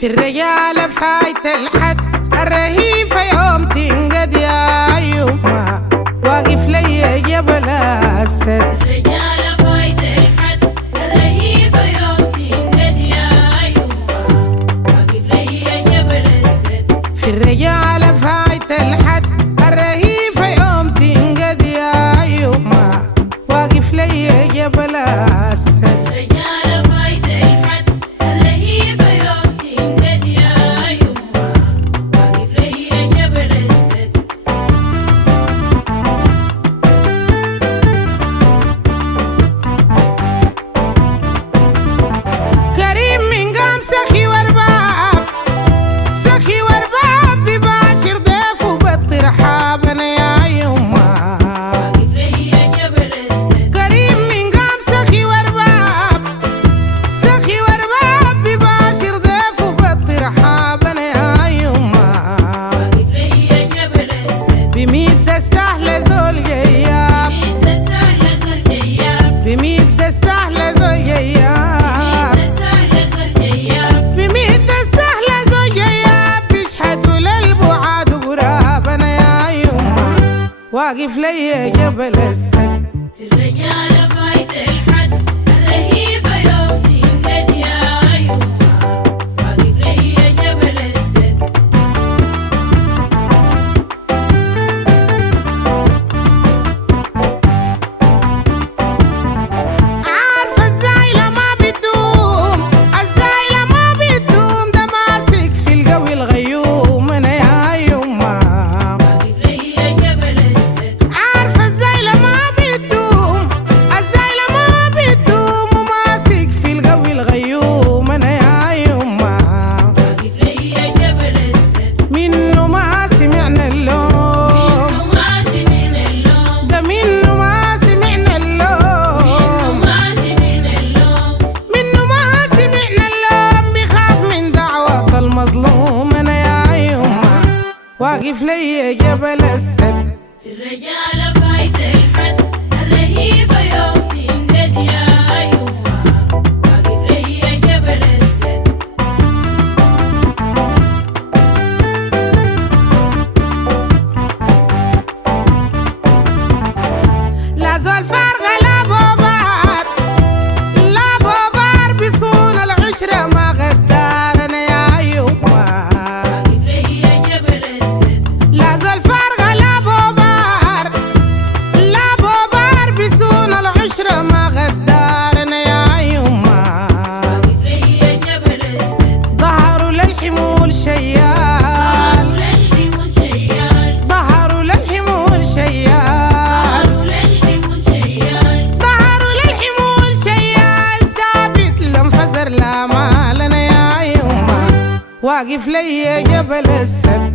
في الرجالة فايت الحد الرهيفة يوم تنقد يا يما واقف لي جبل السد. الرجالة فايت الحد الرهيفة يوم تنقد يا يما واقف لي جبل السد. في الرجالة فايت الحد الرهيفة يوم تنقد يا يما واقف لي جبل السد. الرجالة فايت الحد الرهيفة يوم تنقد يا يما واقف لي جبل السد. كريم من قام سخي ورباب سخي ورباب بباشر ضيفه بالترحاب انا يا يما واقف لي جبل السد. كريم من قام سخي ورباب سخي ورباب بباشر ضيفه بالترحاب انا يا يما واقف لي جبل السد. بميت السهلة زول جياب بميت السهلة زول جياب. بميت السهلة زول جياب بميت السهلة زول جياب. بميت السهلة زول جياب بيشحتوا للبعاد وقراب انا يا يما واقف لي جبل السد. في الرجالة فايت الحد الرهيفة يوم تنقد يا يما واقف لي جبل السد. عارفة الزايلة ما بتدوم الزايلة ما بتدوم ده ماسك في القوي الغيوم انا يا يما واقف لي جبل السد. عارفة الزايلة ما بتدوم الزايلة ما بتدوم وماسك في القوي الغيوم انا يا يما واقف لي جبل السد. منه ما سمعنا اللوم منه ما سمعنا اللوم. ده منه ما سمعنا اللوم منه ما سمعنا اللوم. منه ما سمعنا اللوم بيخاف من دعوة المظلوم انا يا يما واقف لي جبل السد. في الرجالة فايت الحد الرهيفة يوم تنقد يا يما واقف لي جبل السد. لا زول فارغة لا بوبار لا بوبار بيصون العشرة ما غدار انا يا يما واقف لي جبل السد. لا زول فارغة لا بوبار لا بوبار بيصون العشرة ما غدار انا يا يما واقف لي جبل السد. ظهروا للحمول شيال قالوا للحمول شيال. ظهروا للحمول شيال قالوا للحمول شيال. ظهروا للحمول شيال ثابت لانفجر لا مال انا يا يما واقف لي جبل السد.